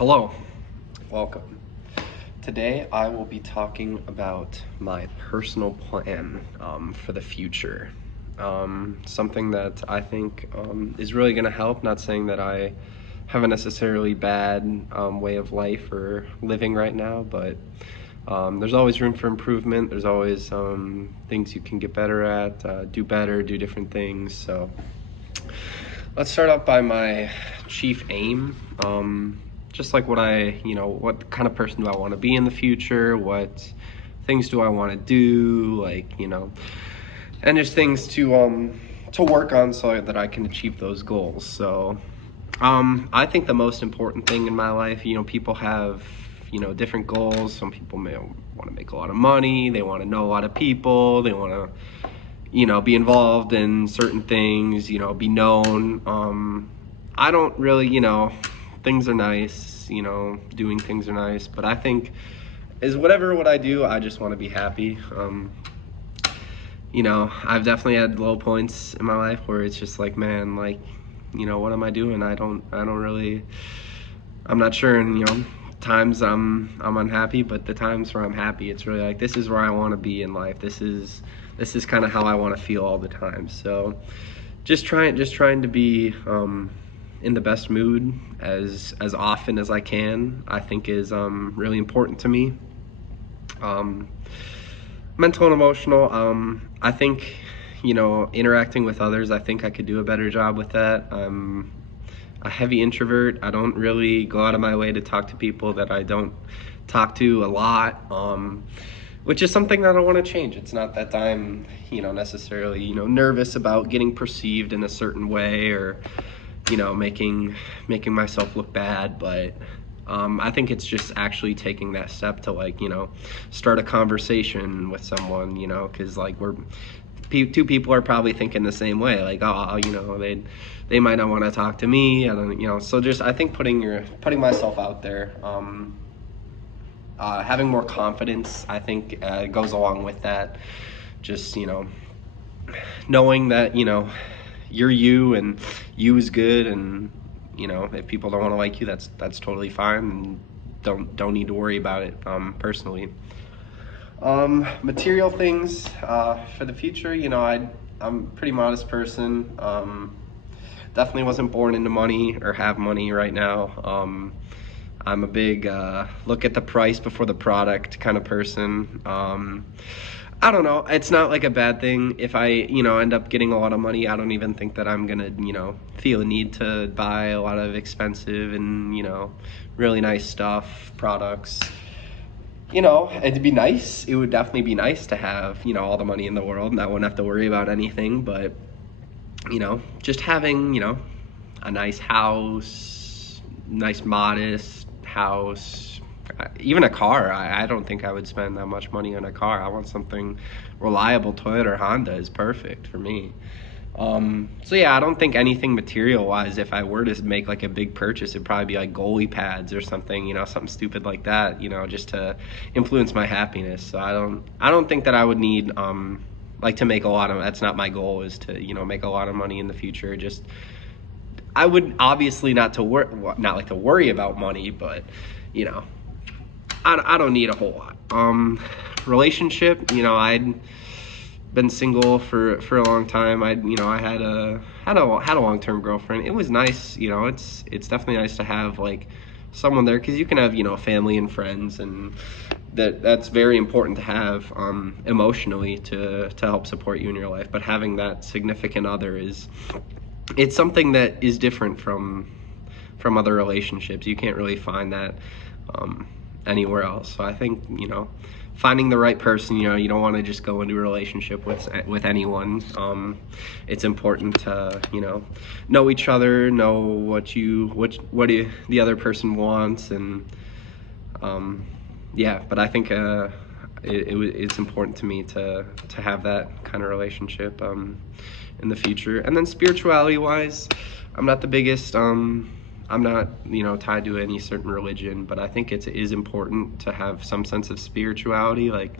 Hello, welcome. Today I will be talking about my personal plan for the future. Something that I think is really going to help. Not saying that I have a necessarily bad way of life or living right now, but there's always room for improvement. There's always things you can get better at, do better, do different things. So let's start off by my chief aim. Just like what kind of person do I want to be in the future? What things do I want to do? And just things to work on so that I can achieve those goals. So, I think the most important thing in my life, people have, different goals. Some people may want to make a lot of money. They want to know a lot of people. They want to be involved in certain things, be known. I don't really, things are nice, doing things are nice, but I think what I do, I just want to be happy. I've definitely had low points in my life where it's just like, man, what am I doing? I don't really, I'm not sure. And, times I'm unhappy, but the times where I'm happy, it's really like, this is where I want to be in life. This is kind of how I want to feel all the time. So just trying to be in the best mood as often as I can, I think is really important to me. Mental and emotional, I think, interacting with others, I think I could do a better job with that. I'm a heavy introvert. I don't really go out of my way to talk to people that I don't talk to a lot, which is something that I want to change. It's not that I'm, necessarily, nervous about getting perceived in a certain way or, making myself look bad, but I think it's just actually taking that step to start a conversation with someone, because two people are probably thinking the same way, like, oh, they might not want to talk to me. I don't, so just, I think putting myself out there, having more confidence, I think, goes along with that. Just, knowing that, you're you and you is good, and, if people don't want to like you, that's totally fine, and don't need to worry about it, personally. Material things, for the future, I'm a pretty modest person. Definitely wasn't born into money or have money right now. I'm a big look at the price before the product kind of person. I don't know. It's not like a bad thing. If I, end up getting a lot of money, I don't even think that I'm gonna, feel a need to buy a lot of expensive and, really nice stuff, products. It'd be nice. It would definitely be nice to have, all the money in the world and I wouldn't have to worry about anything. But, just having, a nice house, nice modest house, even a car. I don't think I would spend that much money on a car. I want something reliable. Toyota or Honda is perfect for me. So yeah, I don't think anything material wise, if I were to make like a big purchase, it'd probably be like goalie pads or something, something stupid like that, just to influence my happiness. So I don't think that I would need, to make a lot of, that's not my goal, is to, make a lot of money in the future. Just, I would obviously not like to worry about money, but, I don't need a whole lot. Relationship, I'd been single for a long time. I had a long-term girlfriend. It was nice, it's definitely nice to have like someone there, because you can have, family and friends, and that's very important to have emotionally to help support you in your life. But having that significant other it's something that is different from other relationships. You can't really find that anywhere else. So I think, finding the right person, you don't want to just go into a relationship with anyone. It's important to, know each other, know what the other person wants, and yeah. But I think it's important to me to have that kind of relationship in the future. And then spirituality wise, I'm not the biggest, I'm not, tied to any certain religion, but I think it is important to have some sense of spirituality. Like,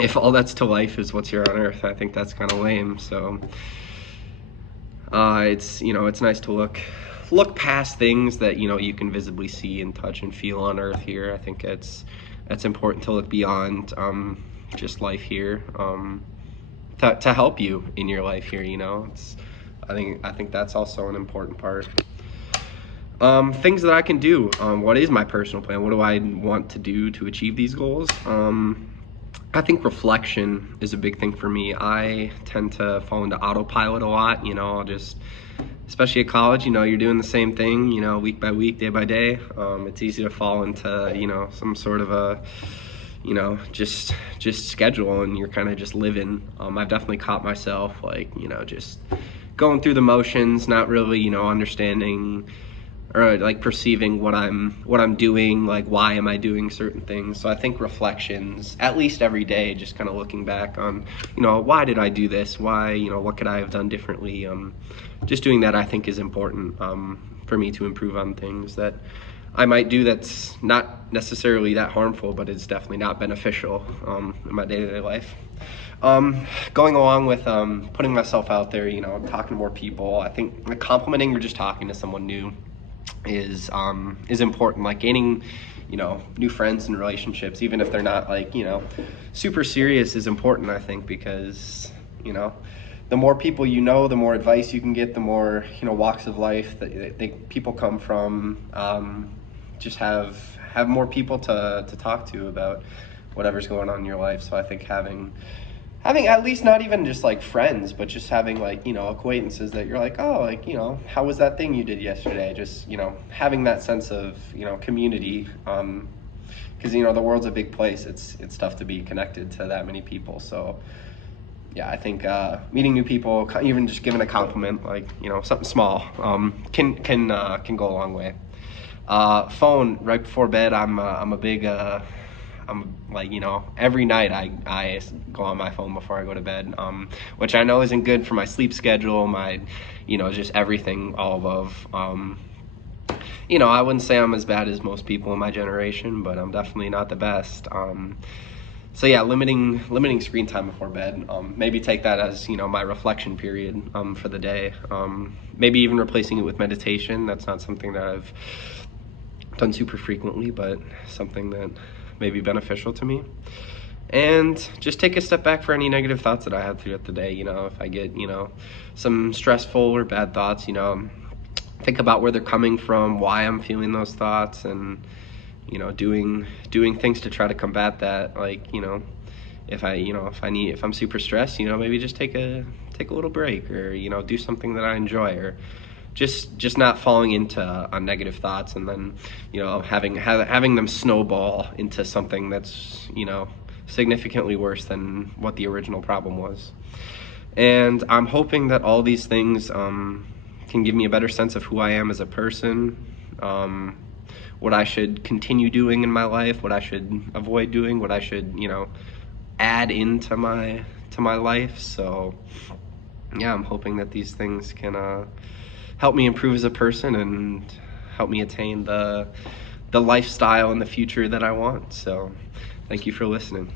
if all that's to life is what's here on earth, I think that's kind of lame. So it's, it's nice to look look past things that, you know, you can visibly see and touch and feel on earth here. I think it's important to look beyond just life here, to help you in your life here, you know. I think that's also an important part. Things that I can do. What is my personal plan? What do I want to do to achieve these goals? I think reflection is a big thing for me. I tend to fall into autopilot a lot, you know, especially at college, you know, you're doing the same thing, you know, week by week, day by day. It's easy to fall into, you know, some sort of a, you know, just schedule, and you're kind of just living. I've definitely caught myself, like, you know, just going through the motions, not really, you know, understanding or like perceiving what I'm doing, like why am I doing certain things. So I think reflections, at least every day, just kind of looking back on, you know, why did I do this? Why, you know, what could I have done differently? Just doing that, I think, is important for me to improve on things that I might do that's not necessarily that harmful, but it's definitely not beneficial in my day-to-day life. Going along with putting myself out there, you know, talking to more people. I think like complimenting or just talking to someone new is important. Like gaining, you know, new friends and relationships, even if they're not like, you know, super serious, is important, I think, because, you know, the more people you know, the more advice you can get, the more, you know, walks of life that people come from. Just have more people to talk to about whatever's going on in your life. So I think having at least not even just like friends, but just having like, you know, acquaintances that you're like, oh, like, you know, how was that thing you did yesterday? Just, you know, having that sense of, you know, community, because, you know, the world's a big place. It's tough to be connected to that many people. So yeah, I think meeting new people, even just giving a compliment, like, you know, something small, can go a long way. Phone right before bed. I'm a big I'm like, you know, every night I go on my phone before I go to bed, which I know isn't good for my sleep schedule, my, you know, just everything all above. You know, I wouldn't say I'm as bad as most people in my generation, but I'm definitely not the best. So yeah, limiting screen time before bed. Maybe take that as, you know, my reflection period for the day. Maybe even replacing it with meditation. That's not something that I've done super frequently, but something that may be beneficial to me. And just take a step back for any negative thoughts that I have throughout the day. You know, if I get, you know, some stressful or bad thoughts, you know, think about where they're coming from, why I'm feeling those thoughts, and, you know, doing things to try to combat that. Like, you know, if I'm super stressed, you know, maybe just take a little break, or, you know, do something that I enjoy, or just not falling into negative thoughts, and then, you know, having them snowball into something that's, you know, significantly worse than what the original problem was. And I'm hoping that all these things can give me a better sense of who I am as a person, what I should continue doing in my life, what I should avoid doing, what I should, you know, add into my life. So yeah, I'm hoping that these things can help me improve as a person and help me attain the lifestyle and the future that I want. So thank you for listening.